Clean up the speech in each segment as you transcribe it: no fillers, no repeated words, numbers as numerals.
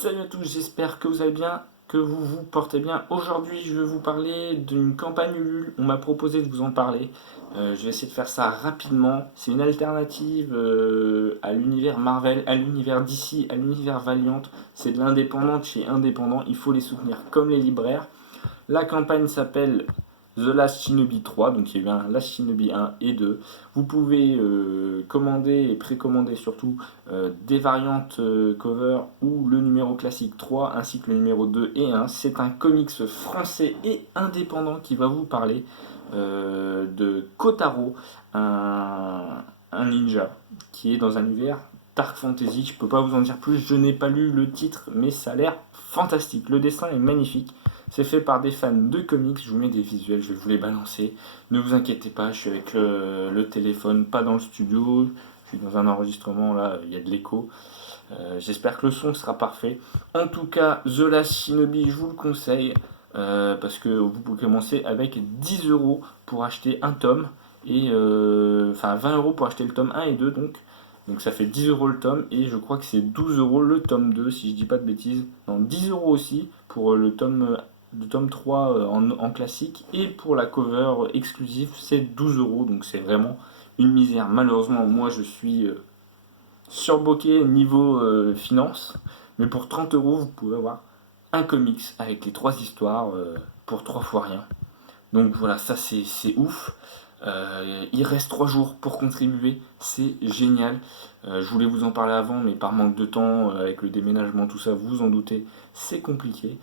Salut à tous, j'espère que vous allez bien, que vous vous portez bien. Aujourd'hui, je vais vous parler d'une campagne Ulule. On m'a proposé de vous en parler. Je vais essayer de faire ça rapidement. C'est une alternative à l'univers Marvel, à l'univers DC, à l'univers Valiant. C'est de l'indépendant de chez indépendant. Il faut les soutenir comme les libraires. La campagne s'appelle The Last Shinobi 3, donc il y a eu un Last Shinobi 1 et 2. Vous pouvez commander et précommander surtout des variantes cover ou le numéro classique 3 ainsi que le numéro 2 et 1. C'est un comics français et indépendant qui va vous parler de Kotaro, un ninja qui est dans un univers Dark Fantasy. Je peux pas vous en dire plus, je n'ai pas lu le titre, mais ça a l'air fantastique. Le dessin est magnifique. C'est fait par des fans de comics, je vous mets des visuels, je vais vous les balancer. Ne vous inquiétez pas, je suis avec le téléphone, pas dans le studio. Je suis dans un enregistrement, là, il y a de l'écho. J'espère que le son sera parfait. En tout cas, The Last Shinobi, je vous le conseille. Parce que vous pouvez commencer avec 10 euros pour acheter un tome. Enfin 20 euros pour acheter le tome 1 et 2 donc. Donc ça fait 10 euros le tome et je crois que c'est 12 euros le tome 2 si je dis pas de bêtises. Non, 10 euros aussi pour le tome 3 en classique et pour la cover exclusive c'est 12 euros donc c'est vraiment une misère. Malheureusement moi je suis surboqué niveau finance mais pour 30 euros vous pouvez avoir un comics avec les 3 histoires pour 3 fois rien. Donc voilà, ça c'est ouf. Il reste 3 jours pour contribuer, c'est génial. Je voulais vous en parler avant, mais par manque de temps, avec le déménagement, tout ça, vous en doutez, c'est compliqué.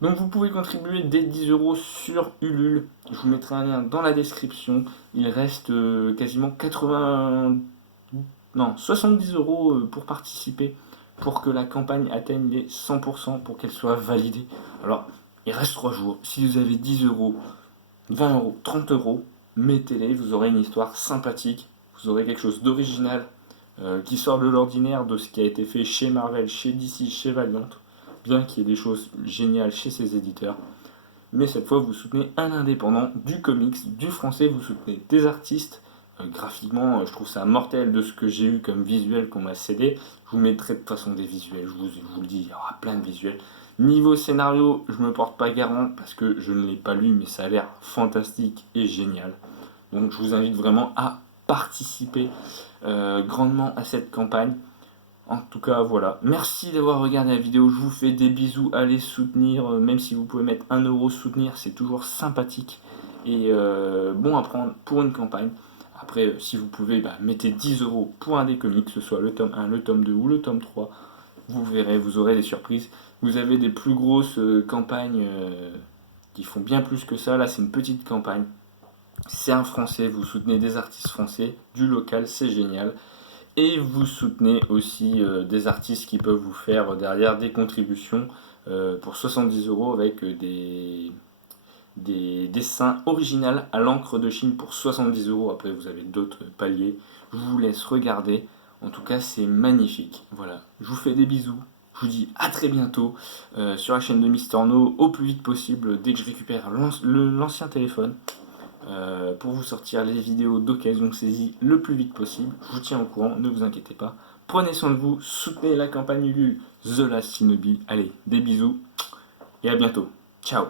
Donc vous pouvez contribuer dès 10 euros sur Ulule. Je vous mettrai un lien dans la description. Il reste quasiment 80... Non, 70 euros pour participer, pour que la campagne atteigne les 100%, pour qu'elle soit validée. Alors, il reste 3 jours. Si vous avez 10 euros, 20 euros, 30 euros, mettez-les, vous aurez une histoire sympathique, vous aurez quelque chose d'original qui sort de l'ordinaire de ce qui a été fait chez Marvel, chez DC, chez Valiant, bien qu'il y ait des choses géniales chez ces éditeurs. Mais cette fois, vous soutenez un indépendant du comics, du français, vous soutenez des artistes. Graphiquement, je trouve ça mortel de ce que j'ai eu comme visuel qu'on m'a cédé. Je vous mettrai de toute façon des visuels, je vous le dis, il y aura plein de visuels. Niveau scénario, je me porte pas garant parce que je ne l'ai pas lu, mais ça a l'air fantastique et génial. Donc je vous invite vraiment à participer grandement à cette campagne. En tout cas, voilà. Merci d'avoir regardé la vidéo. Je vous fais des bisous. Allez soutenir, même si vous pouvez mettre 1 euro soutenir, c'est toujours sympathique et bon à prendre pour une campagne. Après, si vous pouvez, mettez 10 euros pour un des comics, que ce soit le tome 1, le tome 2 ou le tome 3. Vous verrez, vous aurez des surprises. Vous avez des plus grosses campagnes qui font bien plus que ça. Là, c'est une petite campagne. C'est un français, vous soutenez des artistes français, du local, c'est génial. Et vous soutenez aussi des artistes qui peuvent vous faire derrière des contributions pour 70 euros avec des dessins originaux à l'encre de Chine pour 70 euros. Après, vous avez d'autres paliers. Je vous laisse regarder. En tout cas, c'est magnifique. Voilà. Je vous fais des bisous. Je vous dis à très bientôt sur la chaîne de Mister No au plus vite possible dès que je récupère l'ancien téléphone pour vous sortir les vidéos d'occasion saisie le plus vite possible. Je vous tiens au courant, ne vous inquiétez pas. Prenez soin de vous, soutenez la campagne Ulule The Last Shinobi. Allez, des bisous et à bientôt. Ciao.